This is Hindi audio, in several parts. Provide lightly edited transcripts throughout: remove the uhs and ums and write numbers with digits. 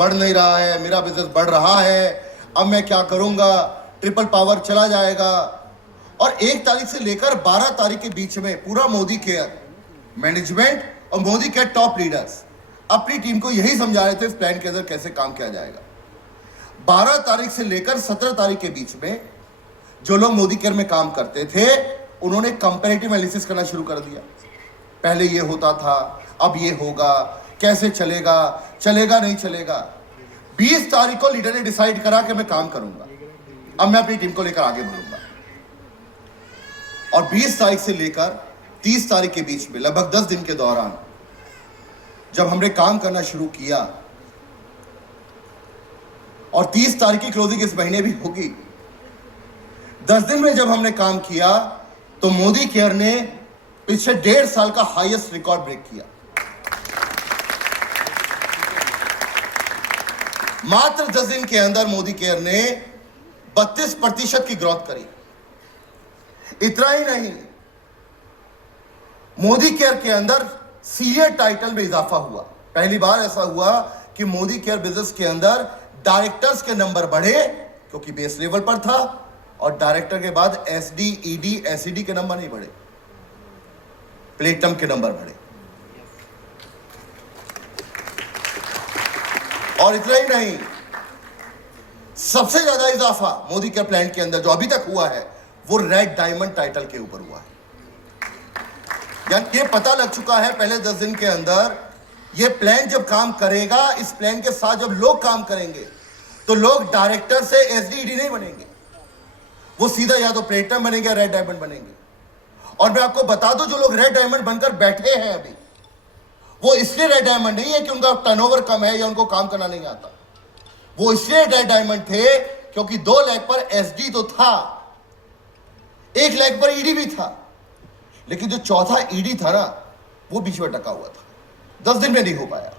बढ़ नहीं रहा है, मेरा बिजनेस बढ़ रहा है, अब मैं क्या करूंगा, ट्रिपल पावर चला जाएगा। और 1 तारीख से लेकर 12 तारीख के बीच में पूरा मोदी केयर मैनेजमेंट और मोदी केयर टॉप लीडर्स अपनी टीम को यही समझा रहे थे इस प्लान के अंदर कैसे काम किया जाएगा। 12 तारीख से लेकर 17 तारीख के बीच में जो लोग मोदी केयर में काम करते थे उन्होंने कंपैरेटिव एनालिसिस करना शुरू कर दिया। पहले ये होता था, अब ये होगा, कैसे चलेगा, चलेगा नहीं चलेगा। 20 तारीख को लीडर ने डिसाइड करा कि मैं काम करूंगा, अब मैं अपनी टीम को लेकर आगे बढ़ूंगा। और 20 तारीख से लेकर 30 तारीख के बीच में लगभग 10 दिन के दौरान जब हमने काम करना शुरू किया और 30 तारीख की क्लोजिंग इस महीने भी होगी, 10 दिन में जब हमने काम किया तो मोदी केयर ने पिछले 1.5 साल का हाईएस्ट रिकॉर्ड ब्रेक किया। मात्र 10 दिन के अंदर मोदी केयर ने 32% की ग्रोथ करी। इतना ही नहीं, मोदी केयर के अंदर सीनियर टाइटल में इजाफा हुआ। पहली बार ऐसा हुआ कि मोदी केयर बिजनेस के अंदर डायरेक्टर्स के नंबर बढ़े क्योंकि बेस लेवल पर था, और डायरेक्टर के बाद एसडी, ईडी, एसईडी के नंबर नहीं बढ़े, प्लेटम के नंबर बढ़े। और इतना ही नहीं, सबसे ज्यादा इजाफा मोदी केयर प्लान के अंदर जो अभी तक हुआ है वो रेड डायमंड टाइटल के ऊपर हुआ है। यानी ये पता लग चुका है पहले 10 दिन के अंदर, ये प्लान जब काम करेगा, इस प्लान के साथ जब लोग काम करेंगे तो लोग डायरेक्टर से एसडीडी नहीं बनेंगे, वो सीधा या तो प्लेटम बनेंगे या रेड डायमंड बनेंगे। और मैं आपको बता दूं, जो लोग रेड डायमंड बनकर बैठे हैं अभी, वो इसलिए रेड डायमंड नहीं है कि उनका टर्नओवर कम है या उनको काम करना नहीं आता। वो इसलिए रेड डायमंड थे क्योंकि 2 लाख पर एसडी तो था, 1 लाख पर ईडी भी था, लेकिन जो चौथा ईडी था ना, वो बीच में टका हुआ था, 10 दिन में नहीं हो पाया।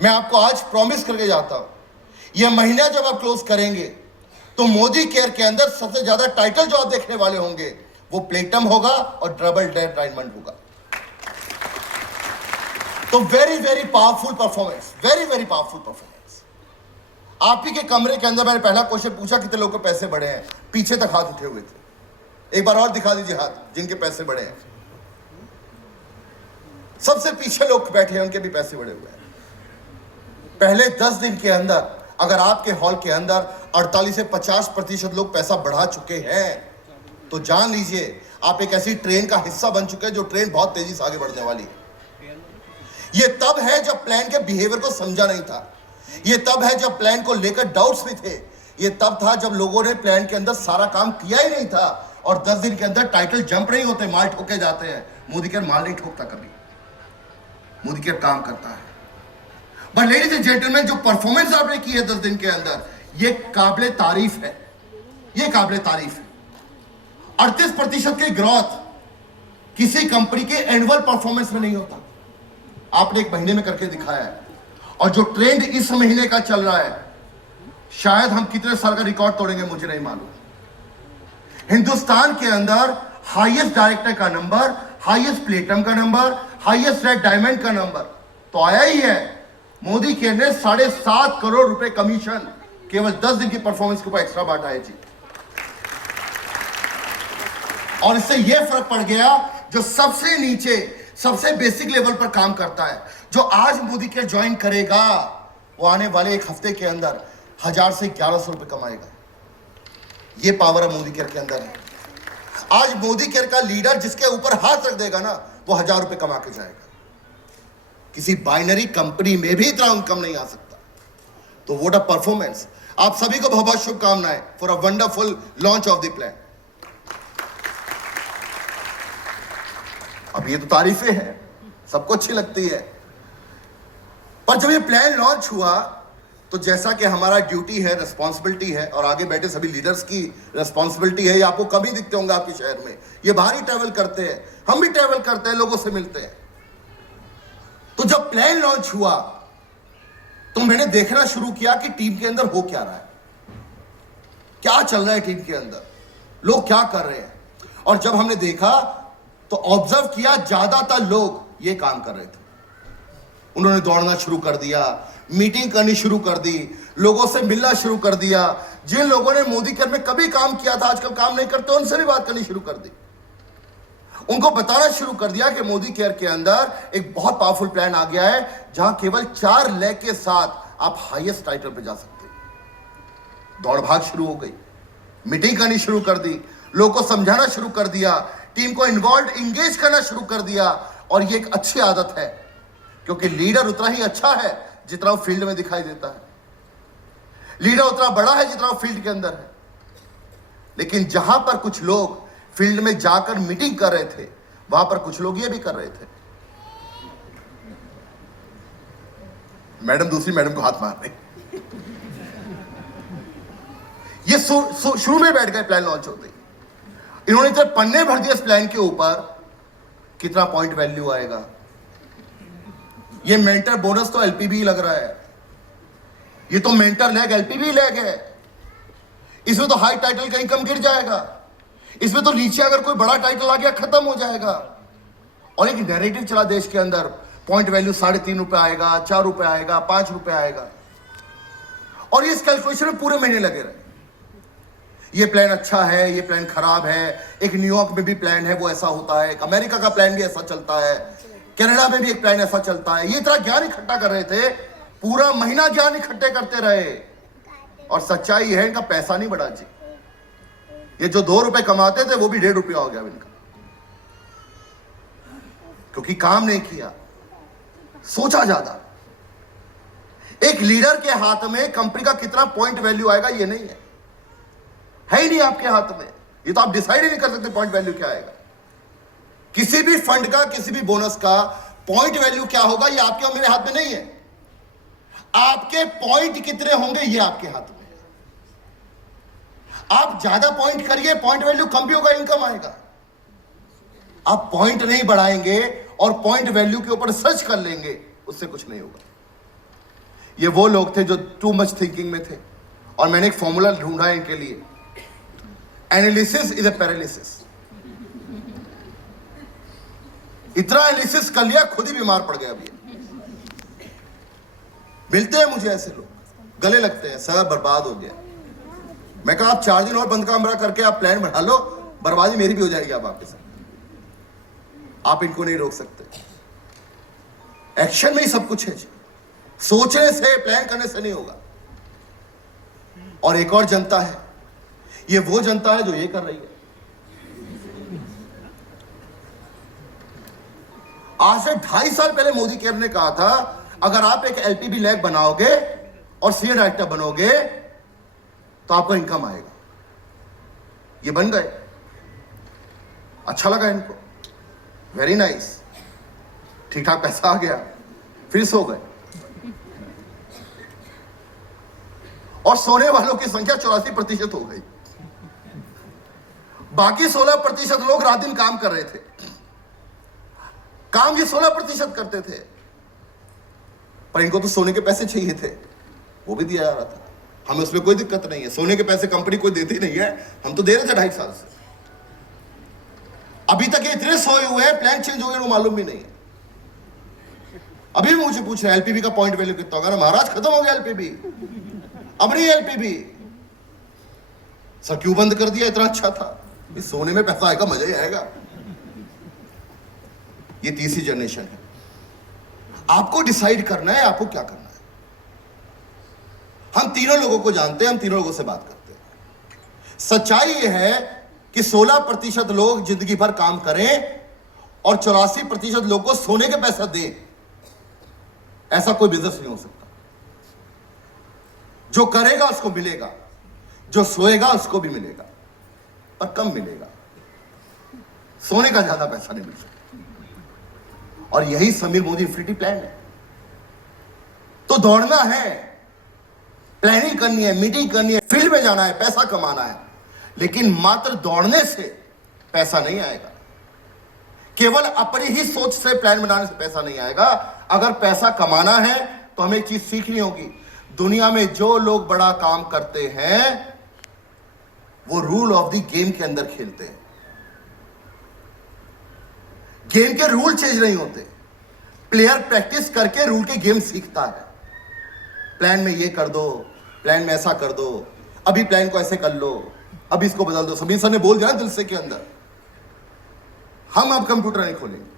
मैं आपको आज प्रॉमिस करके जाता हूं, यह महीना जब आप क्लोज करेंगे तो मोदी केयर के अंदर सबसे ज्यादा टाइटल जो आप देखने वाले होंगे वो प्लेटम होगा और डबल डेड डायमंड होगा। तो very very powerful performance, very very powerful performance. आप ही के कमरे के अंदर मैंने पहला क्वेश्चन पूछा कितने लोगों के पैसे बढ़े हैं, पीछे तक हाथ उठे हुए थे। एक बार और दिखा दीजिए हाथ जिनके पैसे बढ़े हैं। सबसे पीछे लोग बैठे हैं उनके भी पैसे बढ़े हुए हैं। पहले 10 दिन के अंदर अगर आपके हॉल के अंदर 48 से 50% लोग पैसा बढ़ा चुके हैं तो जान लीजिए आप एक ऐसी ट्रेन का हिस्सा बन चुके हैं जो ट्रेन बहुत तेजी से आगे बढ़ने वाली है। यह तब है जब प्लान के बिहेवियर को समझा नहीं था, यह तब है जब प्लान को लेकर डाउट्स भी थे, यह तब था जब लोगों ने प्लान के अंदर सारा काम किया ही नहीं था। और 10 दिन के अंदर टाइटल जंप नहीं होते, माल ठोके जाते हैं। मोदी केयर माल नहीं ठोकता कभी, मोदी केयर काम करता है। बट लेडीज एंड जेंटलमैन, जो परफॉर्मेंस आपने की है 10 दिन के अंदर, ये काबिले तारीफ है, ये काबिले तारीफ है। 38% की ग्रोथ किसी कंपनी के एनुअल परफॉर्मेंस में नहीं होता, आपने 1 महीने में करके दिखाया है। और जो ट्रेंड इस महीने का चल रहा है, शायद हम कितने साल का रिकॉर्ड तोड़ेंगे मुझे नहीं मालूम। हिंदुस्तान के अंदर हाईएस्ट डायरेक्टर का नंबर, हाईएस्ट प्लेटम का नंबर, हाईएस्ट रेड डायमंड का नंबर तो आया ही है। मोदी केयर ने 7.5 करोड़ रुपए कमीशन केवल 10 दिन की परफॉर्मेंस के ऊपर एक्स्ट्रा बांटा है जी। और इससे यह फर्क पड़ गया, जो सबसे नीचे सबसे बेसिक लेवल पर काम करता है, जो आज मोदी केयर ज्वाइन करेगा, वो आने वाले 1 हफ्ते के अंदर 1000 से 1100 रुपए कमाएगा। ये पावर अब मोदी केयर के अंदर है। आज मोदी केयर का लीडर जिसके ऊपर हाथ रख देगा ना, वो 1000 रुपए कमा के जाएगा। किसी बाइनरी कंपनी में भी इतना इनकम नहीं आ सकता। तो व्हाट अ परफॉर्मेंस। आप सभी को बहुत बहुत शुभकामनाएं for a wonderful launch of the plan. अब ये तो तारीफें हैं, सबको अच्छी लगती है, पर जब ये प्लान लॉन्च हुआ तो जैसा कि हमारा ड्यूटी है, रिस्पॉन्सिबिलिटी है, और आगे बैठे सभी लीडर्स की रिस्पॉन्सिबिलिटी है, ये आपको कभी दिखते होंगे आपके शहर में, ये बाहर ही ट्रैवल करते हैं, हम भी ट्रैवल करते हैं, लोगों से मिलते हैं। तो जब प्लान लॉन्च हुआ तो मैंने देखना शुरू किया कि टीम के अंदर हो क्या रहा है, क्या चल रहा है टीम के अंदर, लोग क्या कर रहे हैं। और जब हमने देखा तो ऑब्जर्व किया, ज्यादातर लोग ये काम कर रहे थे। उन्होंने दौड़ना शुरू कर दिया, मीटिंग करनी शुरू कर दी, लोगों से मिलना शुरू कर दिया। जिन लोगों ने मोदी केयर में कभी काम किया था, आजकल काम नहीं करते, उनसे भी बात करनी शुरू कर दी। उनको बताना शुरू कर दिया कि मोदी केयर के अंदर एक बहुत पावरफुल प्लान आ गया है, जहां केवल 4 लैख के साथ आप हाईएस्ट टाइटल पे जा सकते हैं। दौड़ भाग शुरू हो गई, मीटिंग करनी शुरू कर दी, लोगों को समझाना शुरू कर दिया, टीम को इन्वॉल्व इंगेज करना शुरू कर दिया। और ये एक अच्छी आदत है, क्योंकि लीडर उतना ही अच्छा है जितना वो फील्ड में दिखाई देता है। लीडर उतना बड़ा है जितना वो फील्ड के अंदर है। लेकिन जहां पर कुछ लोग फील्ड में जाकर मीटिंग कर रहे थे, वहां पर कुछ लोग ये भी कर रहे थे। मैडम दूसरी मैडम को हाथ मार रही। ये शुरू में बैठ गए प्लान लॉन्च होते ही। इन्होंने इतने पन्ने भर दिए इस प्लान के ऊपर, कितना पॉइंट वैल्यू आएगा। ये मेंटर बोनस तो एलपीबी लग रहा है, ये तो मेंटर लैग एलपीबी लैग है। इसमें तो हाई टाइटल का इनकम गिर जाएगा, इसमें तो नीचे अगर कोई बड़ा टाइटल आ गया खत्म हो जाएगा। और एक नैरेटिव चला देश के अंदर, पॉइंट वैल्यू 3.5 रुपए आएगा, 4 रुपए आएगा, 5 रुपए आएगा। और इस कैलकुलेशन में पूरे महीने लगे रहे। ये प्लान अच्छा है, ये प्लान खराब है। एक न्यूयॉर्क में भी प्लान है, वो ऐसा होता है। एक अमेरिका का प्लान भी ऐसा चलता है, कनाडा में भी एक प्लान ऐसा चलता है। ये इतना ज्ञान इकट्ठा कर रहे थे, पूरा महीना ज्ञान इकट्ठे करते रहे। और सच्चाई है, इनका पैसा नहीं बढ़ा जी। ये जो 2 रुपए कमाते थे, वो भी 1.5 रुपया हो गया इनका, क्योंकि काम नहीं किया, सोचा ज्यादा। एक लीडर के हाथ में कंपनी का कितना पॉइंट वैल्यू आएगा ये नहीं है ही नहीं आपके हाथ में। ये तो आप डिसाइड ही नहीं कर सकते पॉइंट वैल्यू क्या आएगा। किसी भी फंड का, किसी भी बोनस का पॉइंट वैल्यू क्या होगा, ये आपके और मेरे हाथ में नहीं है। आपके पॉइंट कितने होंगे ये आपके हाथ में है। आप ज्यादा पॉइंट करिए, पॉइंट वैल्यू कम भी होगा, इनकम आएगा। आप पॉइंट नहीं बढ़ाएंगे और पॉइंट वैल्यू के ऊपर सर्च कर लेंगे, उससे कुछ नहीं होगा। ये वो लोग थे जो टू मच थिंकिंग में थे, और मैंने एक फॉर्मूला ढूंढा है इनके लिए। Analysis is a paralysis. इतना एनालिसिस कर लिया, खुद ही बीमार पड़ गया। अभी मिलते हैं मुझे ऐसे लोग, गले लगते हैं, सर बर्बाद हो गया। मैं कहा आप 4 दिन और बंद कमरा करके आप प्लान बढ़ा लो, बर्बादी मेरी भी हो जाएगी आप आपके साथ। आप इनको नहीं रोक सकते। एक्शन में ही सब कुछ है जी। सोचने से, प्लान करने से नहीं होगा। और एक और जनता है, ये वो जनता है जो ये कर रही है। आज से 2.5 साल पहले मोदी केयर ने कहा था, अगर आप एक एलपीबी लैग बनाओगे और सीनियर डायरेक्टर बनोगे तो आपको इनकम आएगा। ये बन गए, अच्छा लगा इनको, वेरी नाइस, ठीक ठाक पैसा आ गया, फिर सो गए। और सोने वालों की संख्या 84% हो गई। बाकी 16% लोग रात दिन काम कर रहे थे। काम ये 16% करते थे, पर इनको तो सोने के पैसे चाहिए थे, वो भी दिया जा रहा था। हमें उसमें कोई दिक्कत नहीं है, सोने के पैसे कंपनी कोई देती नहीं है, हम तो दे रहे थे 2.5 साल से। अभी तक ये इतने सोए हुए हैं, प्लान चेंज हो गया वो मालूम भी नहीं है। अभी मुझे पूछ रहे हैं एलपीबी का पॉइंट वैल्यू कितना होगा। महाराज खत्म हो गया एलपीबी, अब नहीं एलपीबी। सर क्यों बंद कर दिया, इतना अच्छा था। इस सोने में पैसा आएगा, मजा ही आएगा। ये तीसरी जनरेशन है। आपको डिसाइड करना है आपको क्या करना है। हम तीनों लोगों को जानते हैं, हम तीनों लोगों से बात करते हैं। सच्चाई यह है कि 16% लोग जिंदगी भर काम करें और 84% लोगों को सोने के पैसा दें। ऐसा कोई बिजनेस नहीं हो सकता। जो करेगा उसको मिलेगा, जो सोएगा उसको भी मिलेगा, पर कम मिलेगा। सोने का ज्यादा पैसा नहीं मिल सकता। और यही समीर मोदी इंफिनिटी प्लान है। तो दौड़ना है, प्लानिंग करनी है, मीटिंग करनी है, फील्ड में जाना है, पैसा कमाना है। लेकिन मात्र दौड़ने से पैसा नहीं आएगा। केवल अपनी ही सोच से प्लान बनाने से पैसा नहीं आएगा। अगर पैसा कमाना है तो हमें एक चीज सीखनी होगी। दुनिया में जो लोग बड़ा काम करते हैं वो रूल ऑफ द गेम के अंदर खेलते हैं। गेम के रूल चेंज नहीं होते, प्लेयर प्रैक्टिस करके रूल के गेम सीखता है। प्लान में ये कर दो, प्लान में ऐसा कर दो, अभी प्लान को ऐसे कर लो, अभी इसको बदल दो। समीर सर ने बोल दिया दिल से के अंदर, हम अब कंप्यूटर नहीं खोलेंगे।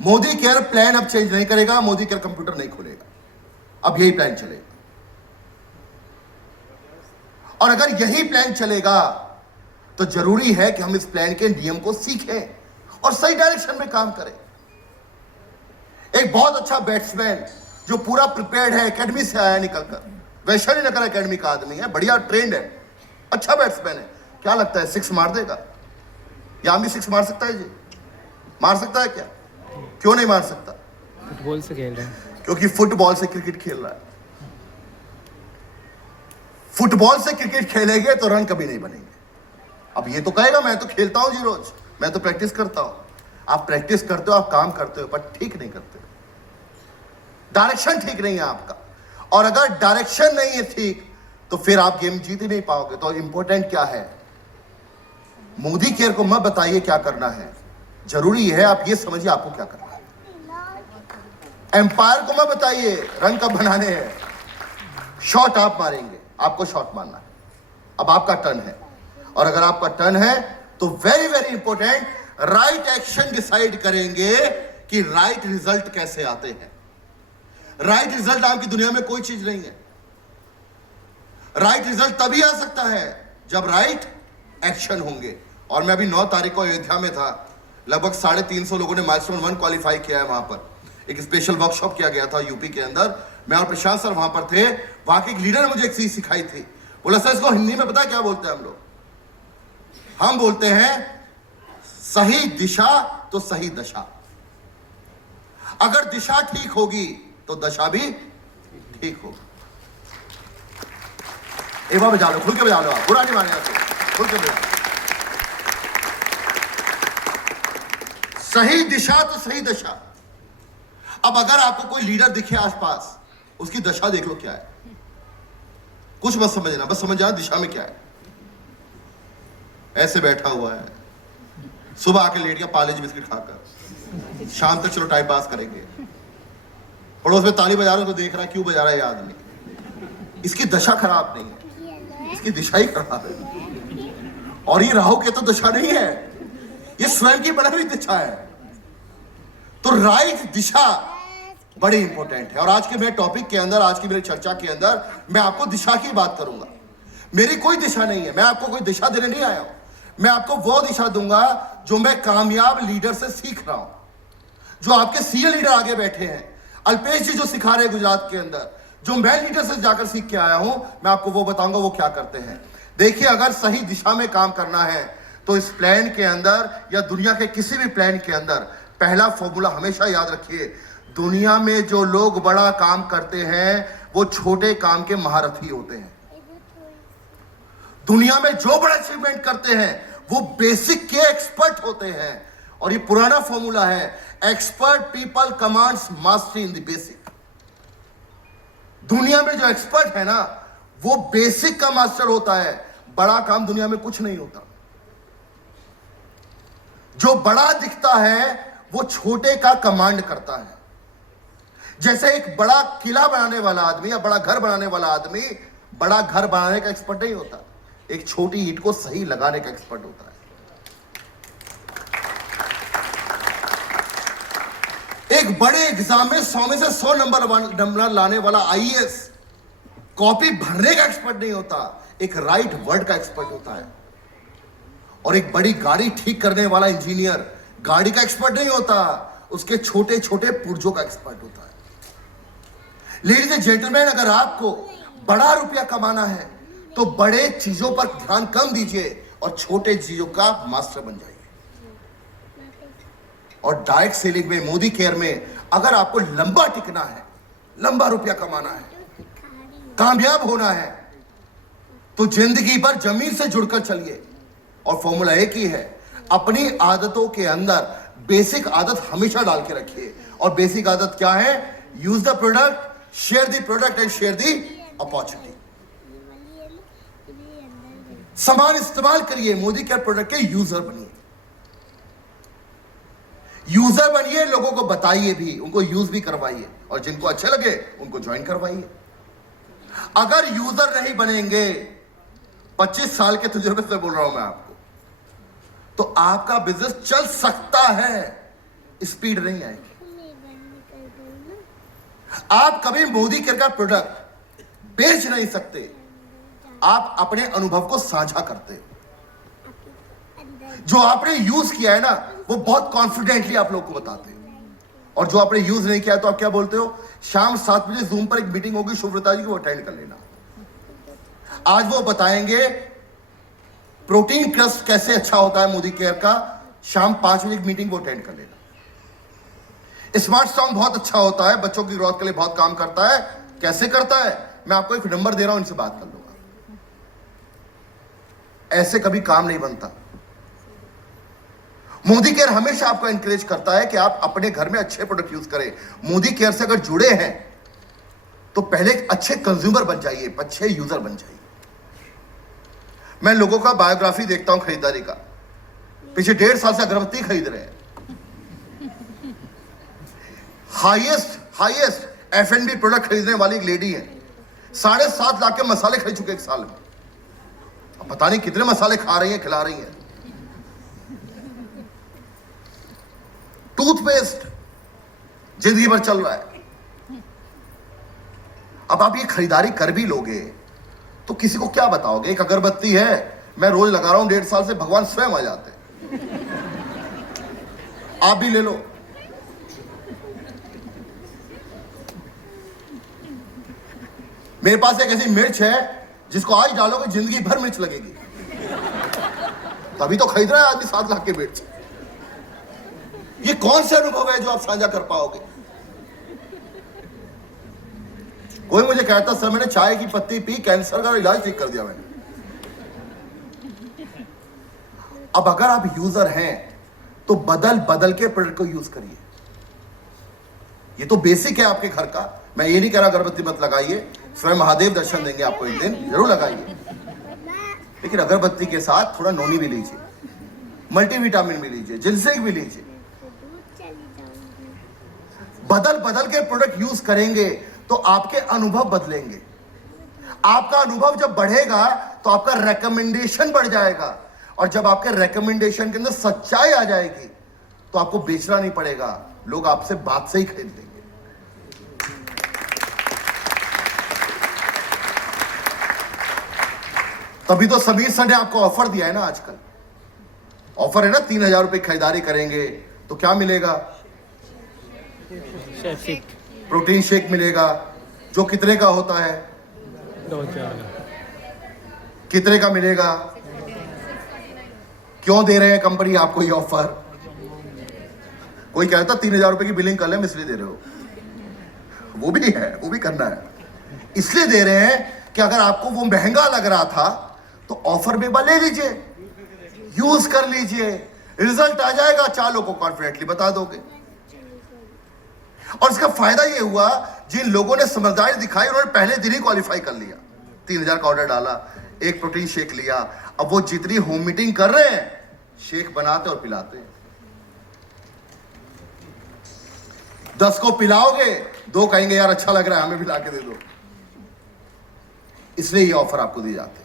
मोदी केयर प्लान अब चेंज नहीं करेगा, मोदी केयर कंप्यूटर नहीं खोलेगा, अब यही प्लान चलेगा। और अगर यही प्लान चलेगा तो जरूरी है कि हम इस प्लान के नियम को सीखें और सही डायरेक्शन में काम करें। एक बहुत अच्छा बैट्समैन जो पूरा प्रिपेयर्ड है, एकेडमी से आया निकलकर, वैशाली नगर एकेडमी का आदमी है, बढ़िया ट्रेंड है, अच्छा बैट्समैन है, क्या लगता है सिक्स मार देगा? यहां भी सिक्स मार सकता है जी? मार सकता है क्या? क्यों नहीं मार सकता? फुटबॉल से खेल रहा है। क्योंकि फुटबॉल से क्रिकेट खेल रहा है। फुटबॉल से क्रिकेट खेलेंगे तो रन कभी नहीं बनेंगे। अब ये तो कहेगा मैं तो खेलता हूं जी रोज, मैं तो प्रैक्टिस करता हूं। आप प्रैक्टिस करते हो, आप काम करते हो, पर ठीक नहीं करते हो, डायरेक्शन ठीक नहीं है आपका। और अगर डायरेक्शन नहीं है ठीक तो फिर आप गेम जीत ही नहीं पाओगे। तो इंपॉर्टेंट क्या है? मोदी केयर को मत बताइए क्या करना है, जरूरी है आप ये समझिए आपको क्या करना है। एम्पायर को मत बताइए रन कब बनाने हैं, शॉट आप मारेंगे, आपको शॉट मारना है, अब आपका टर्न है। और अगर आपका टर्न है तो very very important, right action decide करेंगे कि राइट रिजल्ट कैसे आते हैं। राइट रिजल्ट आपकी दुनिया में कोई चीज नहीं है। राइट रिजल्ट तभी आ सकता है जब राइट एक्शन होंगे। और मैं अभी 9 तारीख को अयोध्या में था, लगभग 350 लोगों ने माइलस्टोन 1 क्वालिफाई किया है। वहां पर एक स्पेशल वर्कशॉप किया गया था यूपी के अंदर, मैं और प्रशांत सर वहां पर थे। वहां के एक लीडर ने मुझे एक चीज सिखाई थी, बोला सर इसको हिंदी में पता क्या बोलते हैं हम लोग? हम बोलते हैं सही दिशा तो सही दशा। अगर दिशा ठीक होगी तो दशा भी ठीक होगी। एक बार बजा लो, खुल के बजा लो, आप बुरा नहीं मानेगा तो खुल के बजा। सही दिशा तो सही दशा। अब अगर आपको कोई लीडर दिखे आसपास, उसकी दशा देख लो क्या है। कुछ मत समझना, बस समझ जाना दिशा में क्या है। ऐसे बैठा हुआ है, सुबह आके लेट गया पार्ले जी बिस्किट खाकर, शाम तक चलो टाइम पास करेंगे, पड़ोस में ताली बजा रहे हो तो देख रहा है क्यों बजा रहा है ये आदमी। इसकी दशा खराब नहीं है, इसकी दिशा ही खराब है। और ये राहु के तो दशा नहीं है, ये स्वयं की बनी हुई दिशा है। तो राइट दिशा बड़ी इंपॉर्टेंट है। और आज के मेरे टॉपिक के अंदर, आज की मेरी चर्चा के अंदर मैं आपको दिशा की बात करूंगा। मेरी कोई दिशा नहीं है, मैं आपको कोई दिशा देने नहीं आया हूं। मैं आपको वो दिशा दूंगा जो मैं कामयाब लीडर से सीख रहा हूं, जो आपके सीनियर लीडर आगे बैठे हैं, अल्पेश जी जो सिखा रहे हैं गुजरात के अंदर, जो मैं लीडर से जाकर सीख के आया हूं, मैं आपको वो बताऊंगा वो क्या करते हैं। देखिए, अगर सही दिशा में काम करना है तो इस प्लान के अंदर या दुनिया के किसी भी प्लान के अंदर पहला फॉर्मूला हमेशा याद रखिए, दुनिया में जो लोग बड़ा काम करते हैं वो छोटे काम के महारथी होते हैं। दुनिया में जो बड़ा अचीवमेंट करते हैं वो बेसिक के एक्सपर्ट होते हैं। और ये पुराना फॉर्मूला है, expert people commands mastery in the basic. दुनिया में जो एक्सपर्ट है ना वो बेसिक का मास्टर होता है। बड़ा काम दुनिया में कुछ नहीं होता। जो बड़ा दिखता है वो छोटे का कमांड करता है। जैसे एक बड़ा किला बनाने वाला आदमी या बड़ा घर बनाने वाला आदमी बड़ा घर बनाने का एक्सपर्ट नहीं होता, एक छोटी ईंट को सही लगाने का एक्सपर्ट होता है। एक बड़े एग्जाम में 100 में से 100 नंबर लाने वाला आईएएस कॉपी भरने का एक्सपर्ट नहीं होता, एक राइट वर्ड का एक्सपर्ट होता है। और एक बड़ी गाड़ी ठीक करने वाला इंजीनियर गाड़ी का एक्सपर्ट नहीं होता, उसके छोटे छोटे पुर्जों का एक्सपर्ट होता है। लेडीज एंड जेंटलमैन, अगर आपको बड़ा रुपया कमाना है तो बड़े चीजों पर ध्यान कम दीजिए और छोटे चीजों का मास्टर बन जाइए। और डायरेक्ट सेलिंग में, मोदी केयर में, अगर आपको लंबा टिकना है, लंबा रुपया कमाना है, कामयाब होना है, तो जिंदगी भर जमीन से जुड़कर चलिए। और फॉर्मूला एक ही है, अपनी आदतों के अंदर बेसिक आदत हमेशा डाल के रखिए। और बेसिक आदत क्या है? Use the product, share the product and share the opportunity. सामान इस्तेमाल करिए, मोदी केयर प्रोडक्ट के यूजर बनिए। यूजर बनिए, लोगों को बताइए भी, उनको यूज भी करवाइए, और जिनको अच्छे लगे उनको ज्वाइन करवाइए। अगर यूजर नहीं बनेंगे, 25 साल के तजुर्बे से बोल रहा हूं मैं आपको, तो आपका बिजनेस चल सकता है, स्पीड नहीं आएगी। आप कभी मोदी केयर का प्रोडक्ट बेच नहीं सकते, आप अपने अनुभव को साझा करते हो। जो आपने यूज किया है ना, वो बहुत कॉन्फिडेंटली आप लोगों को बताते हो, और जो आपने यूज नहीं किया है तो आप क्या बोलते हो, शाम 7 बजे जूम पर एक मीटिंग होगी शुभ्रता जी की, वो अटेंड कर लेना। आज वो बताएंगे प्रोटीन क्रस्ट कैसे अच्छा होता है मोदी केयर का, शाम 5 बजे की मीटिंग वो अटेंड कर लेना। स्मार्ट सॉन्ग बहुत अच्छा होता है, बच्चों की ग्रोथ के लिए बहुत काम करता है। कैसे करता है, मैं आपको एक नंबर दे रहा हूं, इनसे बात कर लूंगा। ऐसे कभी काम नहीं बनता। मोदी केयर हमेशा आपको एनकरेज करता है कि आप अपने घर में अच्छे प्रोडक्ट यूज करें। मोदी केयर से अगर जुड़े हैं तो पहले एक अच्छे कंज्यूमर बन जाइए, अच्छे यूजर बन जाइए। मैं लोगों का बायोग्राफी देखता हूं खरीदारी का, पिछले 1.5 साल से अगरबत्ती खरीद रहे हैं, हाईएस्ट F&B प्रोडक्ट खरीदने वाली एक लेडी है, 7.5 लाख के मसाले खरीद चुके एक साल में। अब पता नहीं कितने मसाले खा रही हैं, खिला रही हैं। टूथपेस्ट जिंदगी भर चल रहा है। अब आप ये खरीदारी कर भी लोगे तो किसी को क्या बताओगे? एक अगरबत्ती है, मैं रोज लगा रहा हूं 1.5 साल से, भगवान स्वयं आ जाते हैं। आप भी ले लो। मेरे पास एक ऐसी मिर्च है जिसको आज डालोगे जिंदगी भर मिर्च लगेगी, तभी तो खरीद रहा है आदमी 7 लाख की मिर्च। ये कौन से अनुभव है जो आप साझा कर पाओगे? कोई मुझे कहता सर मैंने चाय की पत्ती पी, कैंसर का इलाज ठीक कर दिया मैंने। अब अगर आप यूजर हैं तो बदल बदल के प्रोडक्ट को यूज करिए। ये तो बेसिक है आपके घर का। मैं ये नहीं कह रहा अगरबत्ती मत लगाइए, स्वयं महादेव दर्शन देंगे आपको, एक दिन जरूर लगाइए, लेकिन अगरबत्ती के साथ थोड़ा नोनी भी लीजिए, मल्टीविटामिन भी लीजिए, जिंसेक भी लीजिए। बदल बदल के प्रोडक्ट यूज करेंगे तो आपके अनुभव बदलेंगे। आपका अनुभव जब बढ़ेगा तो आपका रेकमेंडेशन बढ़ जाएगा, और जब आपके रेकमेंडेशन के अंदर सच्चाई आ जाएगी तो आपको बेचना नहीं पड़ेगा, लोग आपसे बात से ही खरीद लेंगे। तभी तो समीर सर ने आपको ऑफर दिया है ना। आजकल ऑफर है ना, 3,000 रुपए खरीदारी करेंगे तो क्या मिलेगा? प्रोटीन शेक मिलेगा, जो कितने का होता है? 2,000। कितने का मिलेगा? क्यों दे रहे हैं कंपनी आपको ये ऑफर? कोई कहता 3,000 रुपए की बिलिंग कर ले, इसलिए दे रहे हो। वो भी है, वो भी करना है। इसलिए दे रहे हैं कि अगर आपको वो महंगा लग रहा था तो ऑफर में ले लीजिए, यूज कर लीजिए, रिजल्ट आ जाएगा, 4 लोगों को कॉन्फिडेंटली बता दोगे। और इसका फायदा ये हुआ, जिन लोगों ने समझदारी दिखाई उन्होंने पहले दिन ही क्वालिफाई कर लिया, 3,000 का ऑर्डर डाला, एक प्रोटीन शेक लिया। अब वो जितनी होम मीटिंग कर रहे हैं, शेक बनाते और पिलाते हैं। 10 को पिलाओगे, 2 कहेंगे यार अच्छा लग रहा है, हमें भी ला के दे दो। इसलिए ये ऑफर आपको दिए जाते हैं।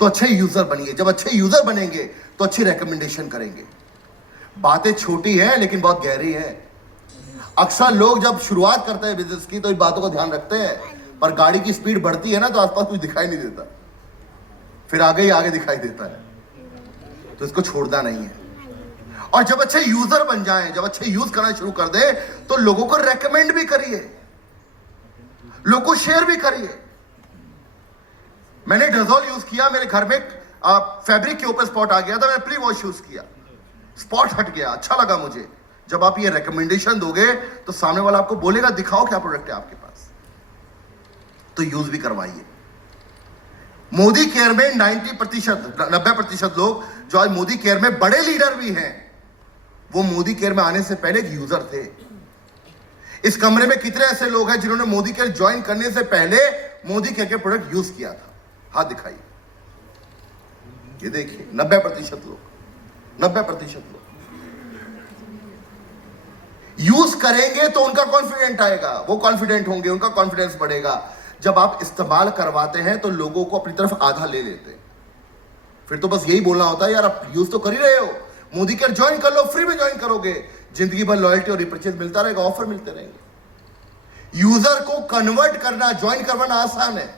तो अच्छे यूजर बनिए। जब अच्छे यूजर बनेंगे तो अच्छी रिकमेंडेशन करेंगे। बातें छोटी हैं लेकिन बहुत गहरी हैं। अक्सर लोग जब शुरुआत करते हैं बिजनेस की तो इन बातों का ध्यान रखते हैं, पर गाड़ी की स्पीड बढ़ती है ना तो आसपास कुछ दिखाई नहीं देता, फिर आगे ही आगे दिखाई देता है, तो इसको छोड़ना नहीं है। और जब अच्छे यूजर बन जाएं, जब अच्छे यूज करना शुरू कर दे तो लोगों को रेकमेंड भी करिए, लोगों को शेयर भी करिए। मैंने डजोल यूज किया, मेरे घर में फैब्रिक के ऊपर स्पॉट आ गया था, मैंने प्री वॉश यूज किया, स्पॉट हट गया, अच्छा लगा मुझे। जब आप ये रेकमेंडेशन दोगे तो सामने वाला आपको बोलेगा दिखाओ क्या प्रोडक्ट है आपके पास, तो यूज भी करवाइए। मोदी केयर में 90% लोग जो आज मोदी केयर में बड़े लीडर भी हैं, वो मोदी केयर में आने से पहले एक यूजर थे। इस कमरे में कितने ऐसे लोग हैं जिन्होंने मोदी केयर ज्वाइन करने से पहले मोदी केयर के प्रोडक्ट यूज किया था? हाथ दिखाइए। ये देखिए 90% लोग, 90% लोग। यूज करेंगे तो उनका कॉन्फिडेंट आएगा, वो कॉन्फिडेंट होंगे, उनका कॉन्फिडेंस बढ़ेगा। जब आप इस्तेमाल करवाते हैं तो लोगों को अपनी तरफ आधा ले लेते हैं। फिर तो बस यही बोलना होता है, यार आप यूज तो कर ही रहे हो, मोदी केयर ज्वाइन कर लो, फ्री में ज्वाइन करोगे, जिंदगी भर लॉयल्टी और रिपर्चेज मिलता रहेगा, ऑफर मिलते रहेंगे। यूजर को कन्वर्ट करना, ज्वाइन करवाना आसान है,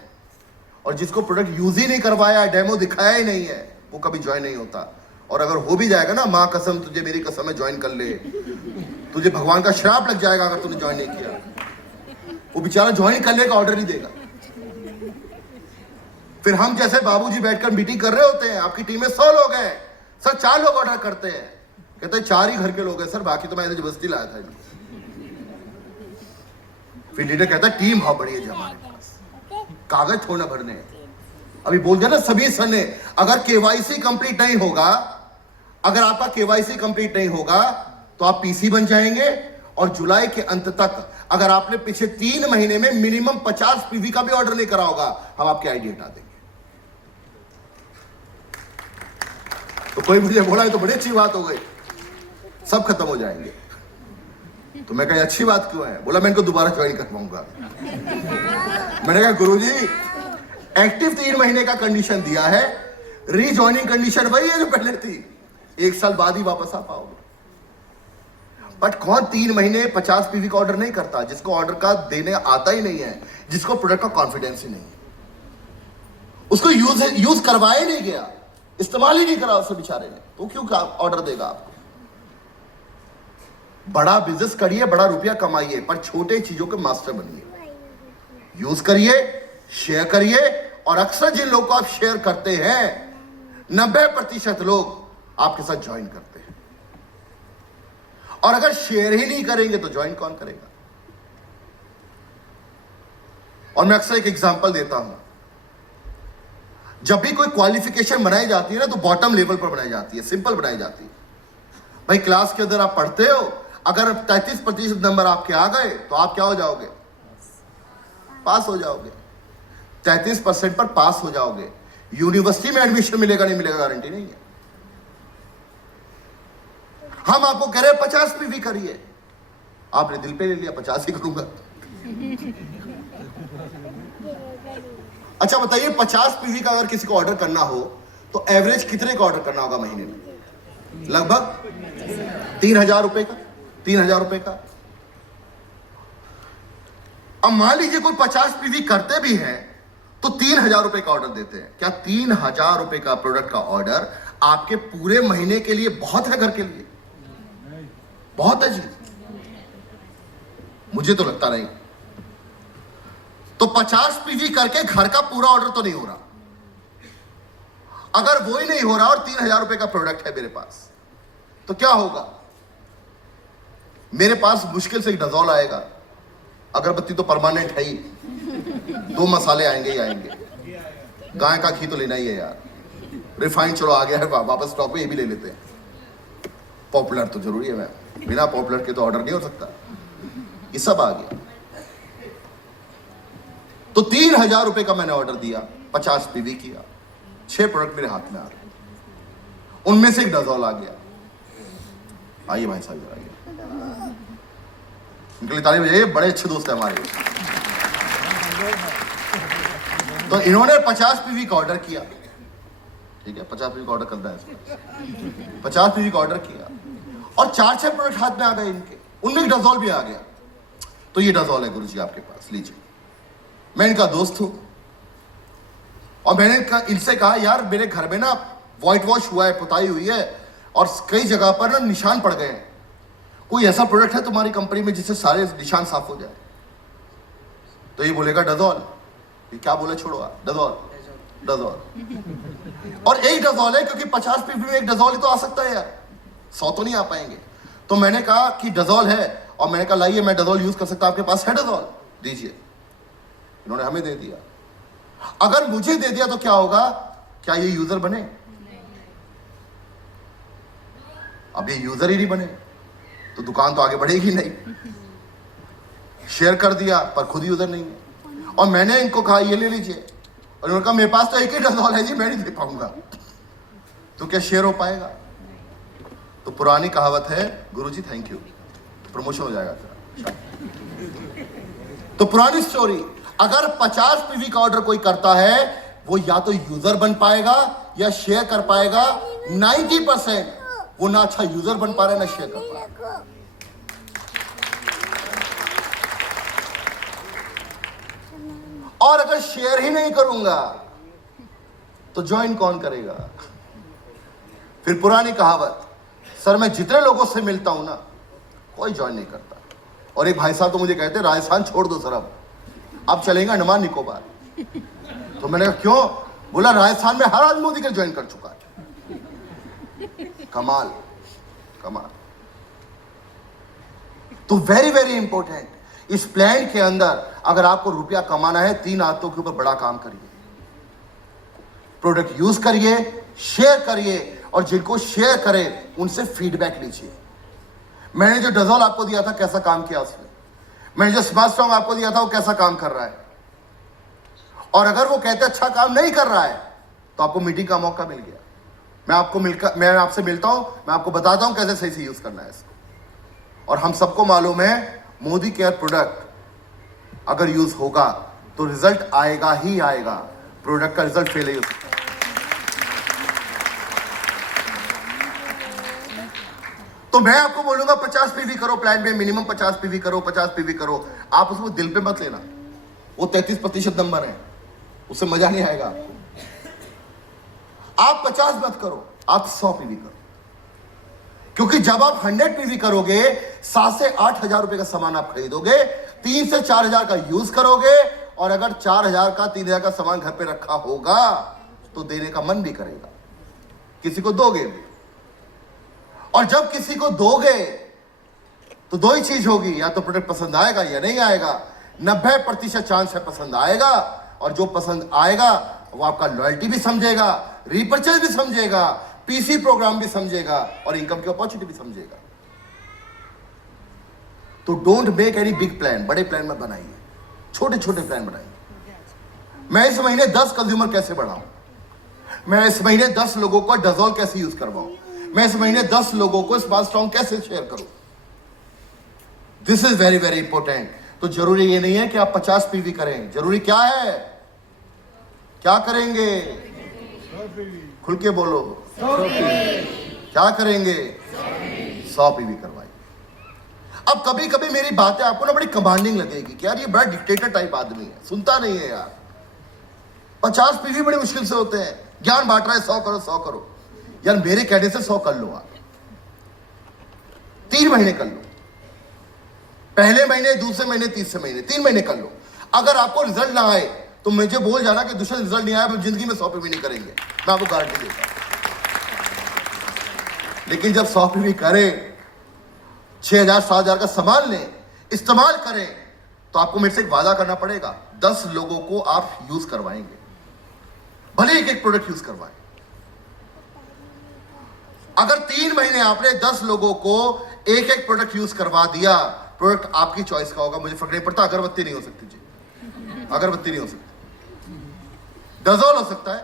और जिसको प्रोडक्ट यूज ही नहीं करवाया, डेमो दिखाया ही नहीं है, वो कभी ज्वाइन नहीं होता। और अगर हो भी जाएगा ना, मां कसम तुझे मेरी कसम है ज्वाइन कर ले, तुझे भगवान का श्राप लग जाएगा अगर तूने ज्वाइन नहीं किया। वो बेचारा ज्वाइन करने का ऑर्डर नहीं देगा। फिर हम जैसे बाबूजी बैठकर मीटिंग कर रहे होते हैं, आपकी टीम में 100 लोग हैं सर, 4 लोग ऑर्डर करते हैं, कहते हैं 4 ही घर के लोग हैं सर, बाकी तो मैं जबरदस्ती लाया था। फिर लीडर कहता है टीम बहुत बड़ी है जी हमारे पास, कागज थोड़ा भरने हैं। अभी बोल दिया ना सभी सर ने, अगर केवाईसी कंप्लीट नहीं होगा, अगर आपका केवाईसी कंप्लीट नहीं होगा तो आप पीसी बन जाएंगे, और जुलाई के अंत तक अगर आपने पिछले 3 महीने में मिनिमम 50 पीवी का भी ऑर्डर नहीं करा होगा, हम आपके आईडी हटा देंगे। तो कोई मुझे बोला है तो बड़ी अच्छी बात हो गई, सब खत्म हो जाएंगे। तो मैं कहा अच्छी बात क्यों है? बोला मैं इनको दोबारा ज्वाइन कर पाऊंगा। मैंने कहा गुरुजी एक्टिव 3 महीने का कंडीशन दिया है, रीजॉइनिंग कंडीशन वही है जो पहले थी, 1 साल बाद ही वापस आ पाओगे। बट कौन 3 महीने 50 पीवी का ऑर्डर नहीं करता? जिसको ऑर्डर का देने आता ही नहीं है, जिसको प्रोडक्ट का कॉन्फिडेंस ही नहीं है, उसको यूज करवाया नहीं गया, इस्तेमाल ही नहीं करा उससे बेचारे ने, तो क्यों ऑर्डर देगा आपको? बड़ा बिजनेस करिए, बड़ा रुपया कमाइए, पर छोटे चीजों के मास्टर बनिए। यूज करिए, शेयर करिए, और अक्सर जिन लोगों को आप शेयर करते हैं 90% लोग आपके साथ ज्वाइन करते हैं। और अगर शेयर ही नहीं करेंगे तो ज्वाइन कौन करेगा? और मैं अक्सर एक एग्जांपल देता हूं, जब भी कोई क्वालिफिकेशन बनाई जाती है ना, तो बॉटम लेवल पर बनाई जाती है, सिंपल बनाई जाती है। भाई क्लास के अंदर आप पढ़ते हो, अगर 33% नंबर आपके आ गए तो आप क्या हो जाओगे? पास हो जाओगे। 33% पर पास हो जाओगे। यूनिवर्सिटी में एडमिशन मिलेगा नहीं मिलेगा गारंटी नहीं है। हम आपको कह रहे हैं 50 पीवी करिए, आपने दिल पे ले लिया 50 ही करूंगा। अच्छा बताइए 50 पीवी का अगर किसी को ऑर्डर करना हो तो एवरेज कितने का ऑर्डर करना होगा महीने में? लगभग 3000 रुपए का, 3000 रुपए का। अब मान लीजिए कोई 50 पीवी करते भी हैं तो 3000 रुपए का ऑर्डर देते हैं। क्या 3000 रुपए का प्रोडक्ट का ऑर्डर आपके पूरे महीने के लिए बहुत है? घर के लिए बहुत है जी? मुझे तो लगता नहीं। तो 50 पीवी करके घर का पूरा ऑर्डर तो नहीं हो रहा। अगर वो ही नहीं हो रहा और 3000 रुपए का प्रोडक्ट है मेरे पास, तो क्या होगा? मेरे पास मुश्किल से एक डज़ोल आएगा, अगरबत्ती तो परमानेंट है ही, 2 मसाले आएंगे ही आएंगे, गाय का घी तो लेना ही है यार, रिफाइंड चलो आ गया है वापस स्टॉक में, ये भी ले लेते हैं, पॉपुलर तो जरूरी है, मैं बिना पॉपुलर के तो ऑर्डर नहीं हो सकता, ये सब आ गया। तो 3000 रुपए का मैंने ऑर्डर दिया, 50 पीवी किया, 6 प्रोडक्ट मेरे हाथ में आ गए, उनमें से एक डज़ोल आ गया। आइए भाई साहब आइए, इनके लिए ताली बजाइए, बड़े अच्छे दोस्त हैं हमारे। तो इन्होंने 50 पीवी का ऑर्डर किया, ठीक है, 50 पीवी का ऑर्डर करना है, 50 पीवी का ऑर्डर किया और 4-6 प्रोडक्ट हाथ में आ गए इनके, उनमें एक डज़ोल भी आ गया। तो ये डज़ोल है गुरुजी आपके पास, लीजिए। मैं इनका दोस्त हूं और मैंने इनसे कहा यार मेरे घर में ना व्हाइट वॉश हुआ है, पुताई हुई है और कई जगह पर ना निशान पड़ गए हैं, कोई ऐसा प्रोडक्ट है तुम्हारी कंपनी में जिससे सारे निशान साफ हो जाए? तो ये बोलेगा डज़ोल। ये क्या बोले, छोड़ो डज़ोल, डज़ोल। और एक डज़ोल है, क्योंकि 50 पीवी में एक डज़ोल ही तो आ सकता है यार, 100 तो नहीं आ पाएंगे। तो मैंने कहा कि डज़ोल है, और मैंने कहा लाइए मैं डज़ोल यूज कर सकता, आपके पास है डज़ोल, दीजिए। इन्होंने हमें दे दिया। अगर मुझे दे दिया तो क्या होगा? क्या ये यूजर बने? अब ये यूजर ही नहीं बने तो दुकान तो आगे बढ़ेगी नहीं। शेयर कर दिया पर खुद यूजर नहीं है, और मैंने इनको कहा ये ले लीजिए, और उन्होंने कहा मेरे पास तो एक ही डज़ोल है जी, मैं नहीं दे पाऊंगा। तो क्या शेयर हो पाएगा? तो पुरानी कहावत है, गुरुजी थैंक यू, प्रमोशन हो जाएगा तेरा। तो पुरानी स्टोरी, अगर 50 पीवी का ऑर्डर कोई करता है, वो या तो यूजर बन पाएगा या शेयर कर पाएगा। 90% वो ना अच्छा यूजर बन पा रहा है ना शेयर कर पा रहा है। और अगर शेयर ही नहीं करूंगा तो ज्वाइन कौन करेगा? फिर पुरानी कहावत, सर मैं जितने लोगों से मिलता हूं ना, कोई ज्वाइन नहीं करता। और एक भाई साहब तो मुझे कहते राजस्थान छोड़ दो सर, अब चलेंगे अंडमान निकोबार। तो मैंने कहा क्यों? बोला राजस्थान में हर आदमी मोदी के ज्वाइन कर चुका है। कमाल कमाल। तो वेरी वेरी इंपॉर्टेंट, इस प्लान के अंदर अगर आपको रुपया कमाना है, 3 आदतों के ऊपर बड़ा काम करिए। प्रोडक्ट यूज करिए, शेयर करिए, और जिनको शेयर करें उनसे फीडबैक लीजिए। मैंने जो डजोल आपको दिया था कैसा काम किया उसने, मैंने जो स्मार्ट स्ट्रॉन्ग आपको दिया था वो कैसा काम कर रहा है। और अगर वो कहते अच्छा काम नहीं कर रहा है तो आपको मीटिंग का मौका मिल गया। मैं आपसे मिलता हूं, मैं आपको बताता हूं कैसे सही से यूज करना है इसको। और हम सबको मालूम है मोदी केयर प्रोडक्ट अगर यूज होगा तो रिजल्ट आएगा ही आएगा। प्रोडक्ट का रिजल्ट फेल ही हो सकता है। तो मैं आपको बोलूंगा 50 पीवी करो प्लान में, मिनिमम 50 पीवी करो, 50 पीवी करो। आप उसको दिल पे मत लेना, वो 33% नंबर है, उससे मजा नहीं आएगा आपको। आप 50 मत करो, आप 100 पीवी करो। क्योंकि जब आप 100 पीवी करोगे, 7 से 8 हजार रुपए का सामान आप खरीदोगे, 3 से 4 हजार का यूज करोगे, और अगर 4 हजार का 3 हजार का सामान घर पे रखा होगा तो देने का मन भी करेगा, किसी को दोगे भी। और जब किसी को दोगे तो 2 ही चीज होगी, या तो प्रोडक्ट पसंद आएगा या नहीं आएगा। 90% चांस है पसंद आएगा, और जो पसंद आएगा वो आपका लॉयल्टी भी समझेगा, रीपर्चेज भी समझेगा, पीसी प्रोग्राम भी समझेगा, और इनकम की अपॉर्चुनिटी भी समझेगा। तो don't make any big plan, बड़े प्लान मत बनाइए, छोटे छोटे प्लान बनाइए। मैं इस महीने 10 कंज्यूमर कैसे बढ़ाऊं, मैं इस महीने 10 लोगों को डजोल कैसे यूज करवाऊं, मैं इस महीने 10 लोगों को स्मार्ट स्ट्रॉन्ग कैसे शेयर करूं। This is very very important. तो जरूरी ये नहीं है कि आप 50 पीवी करें, जरूरी क्या है, क्या करेंगे, खुल के बोलो, क्या करेंगे, 100 पीवी करवाइए। अब कभी कभी मेरी बातें आपको ना बड़ी कमांडिंग लगेगी कि यार ये बड़ा डिक्टेटर टाइप आदमी है, सुनता नहीं है यार। 50 पीवी बड़ी मुश्किल से होते हैं, ज्ञान बांट रहा है 100 करो 100 करो। यार मेरे कहने से 100 कर लो आप, 3 महीने कर लो, पहले महीने, दूसरे महीने, तीसरे महीने, 3 महीने कर लो। अगर आपको रिजल्ट ना आए तो मुझे बोल जाना कि दूसरा रिजल्ट नहीं आया, तो जिंदगी में 100 पीवी नहीं करेंगे, मैं आपको गारंटी देता हूं। लेकिन जब 100 पीवी करें, 6,000 7,000 का सामान लें, इस्तेमाल करें, तो आपको मेरे से एक वादा करना पड़ेगा, 10 लोगों को आप यूज करवाएंगे, भले एक प्रोडक्ट यूज करवाएं। अगर 3 महीने आपने 10 लोगों को एक प्रोडक्ट यूज करवा दिया, प्रोडक्ट आपकी चॉइस का होगा, मुझे फर्क नहीं पड़ता। अगरबत्ती नहीं हो सकती जी, अगरबत्ती नहीं हो सकती, डजोल हो सकता है,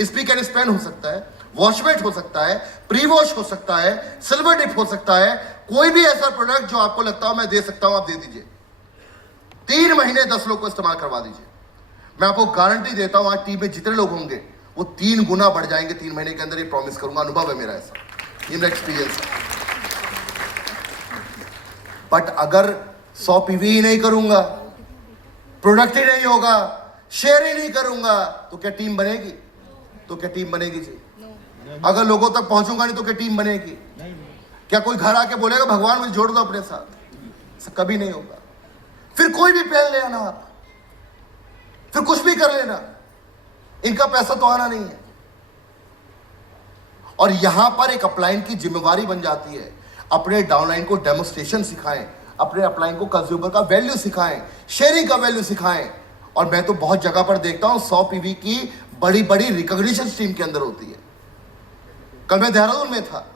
स्पीक एंड स्पैन हो सकता है, वॉशमेट हो सकता है, प्री वॉश हो सकता है, सिल्वर डिप हो सकता है, कोई भी ऐसा प्रोडक्ट जो आपको लगता हो मैं दे सकता हूं, आप दे दीजिए। 3 महीने 10 लोग को इस्तेमाल करवा दीजिए। मैं आपको गारंटी देता हूं, आज टीम में जितने लोग होंगे वो 3 गुना बढ़ जाएंगे 3 महीने के अंदर, ये प्रॉमिस करूंगा, अनुभव है मेरा ऐसा, ये मेरा एक्सपीरियंस है। बट अगर 100 पीवी ही नहीं करूंगा, प्रोडक्ट ही नहीं होगा, शेयर ही नहीं करूंगा, तो क्या टीम बनेगी? तो क्या टीम बनेगी जी? अगर लोगों तक पहुंचूंगा नहीं तो क्या टीम बनेगी? क्या कोई घर आके बोलेगा भगवान मुझे जोड़ दो अपने साथ? कभी नहीं होगा। फिर कोई भी प्लान ले आना आप, फिर कुछ भी कर लेना, इनका पैसा तो आना नहीं है। और यहां पर एक अपलाइन की जिम्मेवारी बन जाती है, अपने डाउनलाइन को डेमोस्ट्रेशन सिखाएं, अपने अपलाइन को कंज्यूमर का वैल्यू सिखाएं, शेयरिंग का वैल्यू सिखाएं। और मैं तो बहुत जगह पर देखता हूं 100 पीवी की बड़ी बड़ी रिकॉग्निशन टीम के अंदर होती है। कल मैं देहरादून में था,